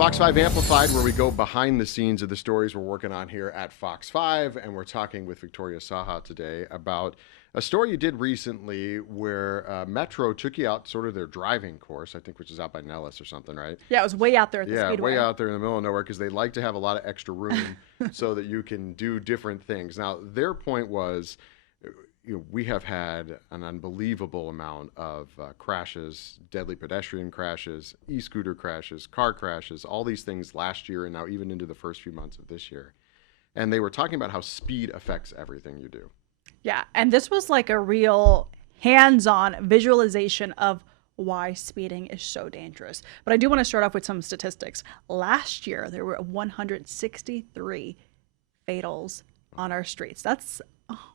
Fox 5 Amplified, where we go behind the scenes of the stories we're working on here at Fox 5. And we're talking with Victoria Saha today about a story you did recently where Metro took you out sort of their driving course, I think, which is out by Nellis or something, right? Yeah, it was way out there at the Speedway. Way out there in the middle of nowhere because they like to have a lot of extra room so that you can do different things. Now, their point was, we have had an unbelievable amount of crashes, deadly pedestrian crashes, e-scooter crashes, car crashes, all these things last year and now even into the first few months of this year. And they were talking about how speed affects everything you do. Yeah, and this was like a real hands-on visualization of why speeding is so dangerous. But I do want to start off with some statistics. Last year, there were 163 fatals on our streets. That's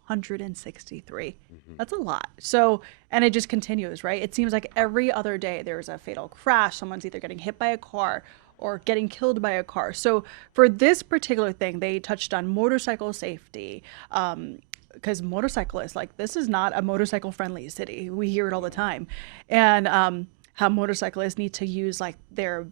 163. That's a lot. So, and it just continues, right? It seems like every other day there's a fatal crash. Someone's either getting hit by a car or getting killed by a car. So for this particular thing, they touched on motorcycle safety, because motorcyclists, like, this is not a motorcycle friendly city. We hear it all the time. And how motorcyclists need to use like their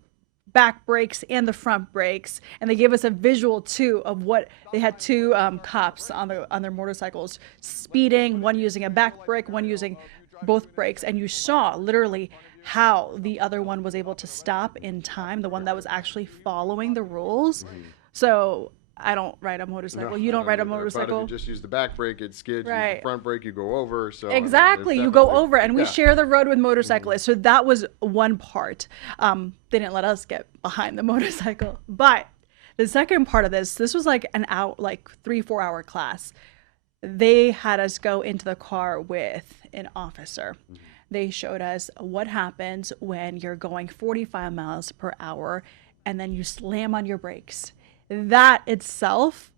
back brakes and the front brakes, and they gave us a visual too of what they had. Two cops on their motorcycles speeding, one using a back brake, one using both brakes, and you saw literally how the other one was able to stop in time, the one that was actually following the rules. So I don't ride a motorcycle. No, you don't ride a But motorcycle. if you just use the back brake, it skids. Right. Use the front brake, you go over. So exactly, you go over, and we share the road with motorcyclists. So that was one part. They didn't let us get behind the motorcycle. But the second part of this was like an out, like 3-4 hour class. They had us go into the car with an officer. They showed us what happens when you're going 45 miles per hour and then you slam on your brakes. That itself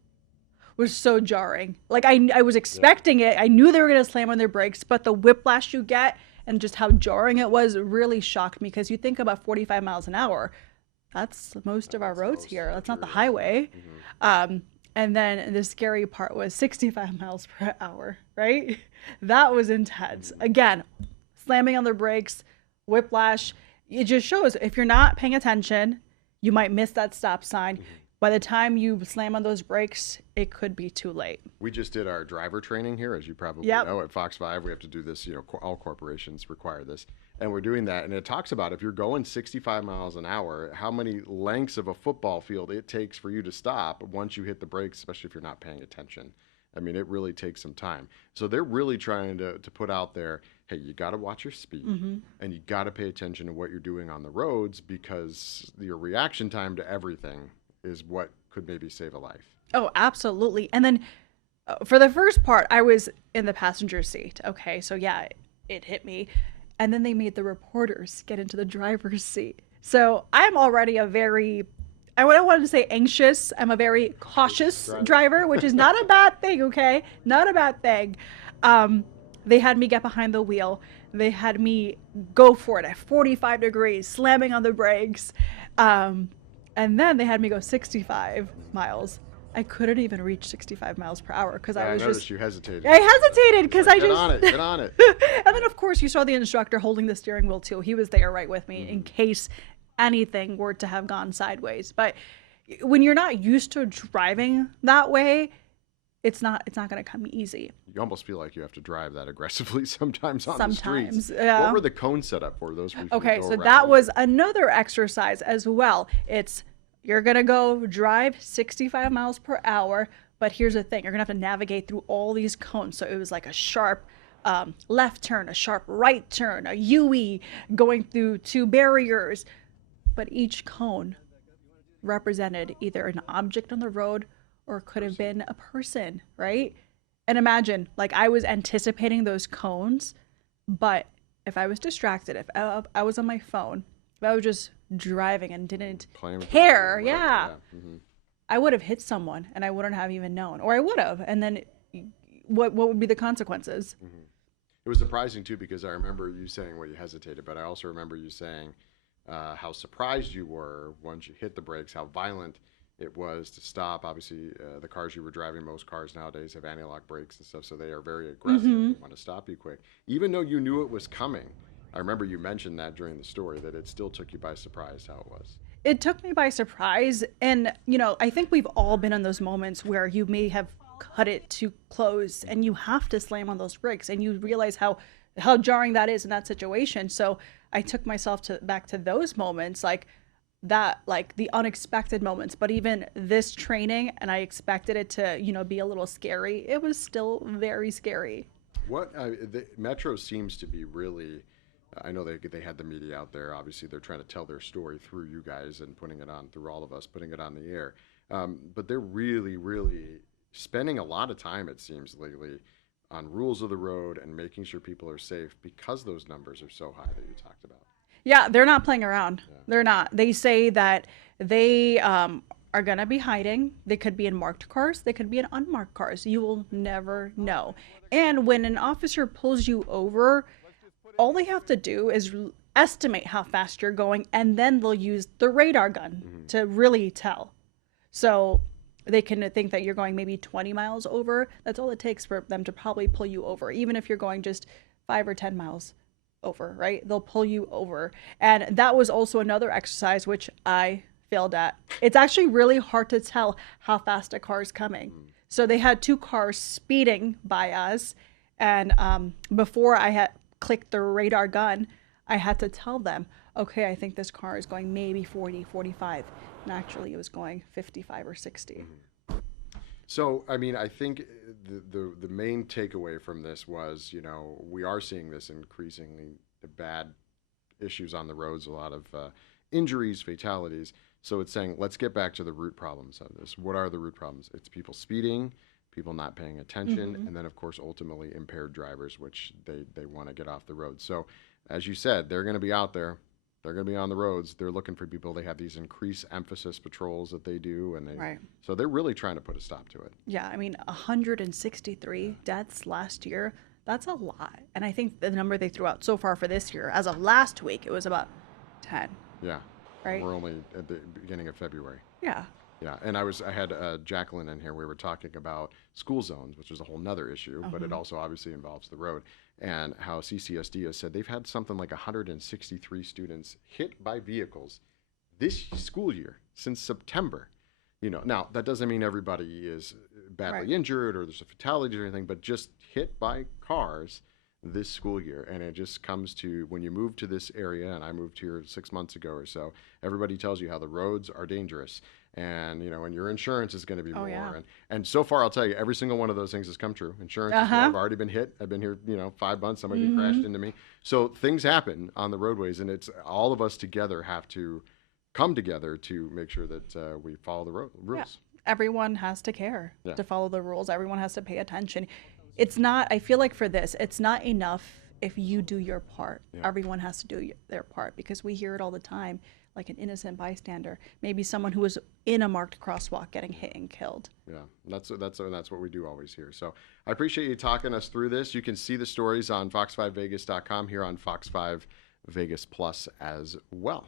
was so jarring. Like I was expecting it. I knew they were going to slam on their brakes, but the whiplash you get and just how jarring it was really shocked me, because you think about 45 miles an hour. That's most of our roads here. That's not the highway. And then the scary part was 65 miles per hour, right? That was intense. Again, slamming on their brakes, whiplash. It just shows if you're not paying attention, you might miss that stop sign. By the time you slam on those brakes, it could be too late. We just did our driver training here, as you probably know, at Fox 5. We have to do this, all corporations require this. And we're doing that. And it talks about if you're going 65 miles an hour, how many lengths of a football field it takes for you to stop once you hit the brakes, especially if you're not paying attention. I mean, it really takes some time. So they're really trying to put out there, hey, you got to watch your speed, and you got to pay attention to what you're doing on the roads, because your reaction time to everything is what could maybe save a life. Oh, absolutely. And then for the first part, I was in the passenger seat. Okay, so yeah, it hit me. And then they made the reporters get into the driver's seat. So I'm already I don't want to say anxious. I'm a very cautious driver, which is not a bad thing, okay? Not a bad thing. They had me get behind the wheel. They had me go for it at 45 degrees, slamming on the brakes. And then they had me go 65 miles. I couldn't even reach 65 miles per hour because I noticed you hesitated. I hesitated because I just... Get on it. And then, of course, you saw the instructor holding the steering wheel, too. He was there right with me in case anything were to have gone sideways. But when you're not used to driving that way, it's not going to come easy. You almost feel like you have to drive that aggressively sometimes on the streets. Yeah. What were the cones set up for those? Okay, so that was another exercise as well. You're going to go drive 65 miles per hour, but here's the thing. You're going to have to navigate through all these cones. So it was like a sharp left turn, a sharp right turn, a U-E, going through 2 barriers. But each cone represented either an object on the road or it could have been a person, right? And imagine, like, I was anticipating those cones, but if I was distracted, if I was on my phone, if I was just driving and didn't care, I would have hit someone and I wouldn't have even known, or I would have. And then what would be the consequences? It was surprising too, because I remember you saying, well, you hesitated, but I also remember you saying how surprised you were once you hit the brakes, how violent it was to stop. Obviously, the cars you were driving, most cars nowadays have anti-lock brakes and stuff, so they are very aggressive. They want to stop you quick. Even though you knew it was coming, I remember you mentioned that during the story, that it still took you by surprise how it was. It took me by surprise. And, I think we've all been in those moments where you may have cut it too close and you have to slam on those brakes and you realize how jarring that is in that situation. So I took myself back to those moments, like that, like the unexpected moments. But even this training, and I expected it to, be a little scary, it was still very scary. The Metro seems to be really, I know they had the media out there. Obviously, they're trying to tell their story through you guys and putting it on through all of us, putting it on the air. But they're really, really spending a lot of time, it seems, lately on rules of the road and making sure people are safe because those numbers are so high that you talked about. Yeah, they're not playing around. Yeah. They're not. They say that they are going to be hiding. They could be in marked cars. They could be in unmarked cars. You will never know. And when an officer pulls you over, all they have to do is estimate how fast you're going, and then they'll use the radar gun to really tell. So they can think that you're going maybe 20 miles over. That's all it takes for them to probably pull you over, even if you're going just 5 or 10 miles over, right? They'll pull you over. And that was also another exercise which I failed at. It's actually really hard to tell how fast a car is coming. So they had 2 cars speeding by us, and before I had clicked the radar gun, I had to tell them, okay, I think this car is going maybe 40, 45. And actually it was going 55 or 60. So, I mean, I think the main takeaway from this was, we are seeing this increasingly bad issues on the roads, a lot of injuries, fatalities. So it's saying, let's get back to the root problems of this. What are the root problems? It's people speeding, people not paying attention, and then, of course, ultimately impaired drivers, which they want to get off the road. So, as you said, they're going to be out there. They're going to be on the roads. They're looking for people. They have these increased emphasis patrols that they do, and so they're really trying to put a stop to it. Yeah, I mean, 163 deaths last year. That's a lot. And I think the number they threw out so far for this year, as of last week, it was about 10. Yeah. Right. We're only at the beginning of February. Yeah. Yeah, and I had Jacqueline in here. We were talking about school zones, which is a whole nother issue, but it also obviously involves the road, and how CCSD has said they've had something like 163 students hit by vehicles this school year since September. Now that doesn't mean everybody is badly injured or there's a fatality or anything, but just hit by cars this school year. And it just comes to when you move to this area, and I moved here 6 months ago or so, everybody tells you how the roads are dangerous. And, and your insurance is going to be more. Yeah. And so far, I'll tell you, every single one of those things has come true. Insurance, I've already been hit. I've been here, 5 months. Somebody crashed into me. So things happen on the roadways, and it's all of us together have to come together to make sure that we follow the rules. Yeah. Everyone has to care to follow the rules. Everyone has to pay attention. It's not, I feel like for this, it's not enough if you do your part. Yeah. Everyone has to do their part, because we hear it all the time, like an innocent bystander, maybe someone who was in a marked crosswalk getting hit and killed. Yeah, that's what we do always hear. So I appreciate you talking us through this. You can see the stories on fox5vegas.com, here on Fox 5 Vegas Plus as well.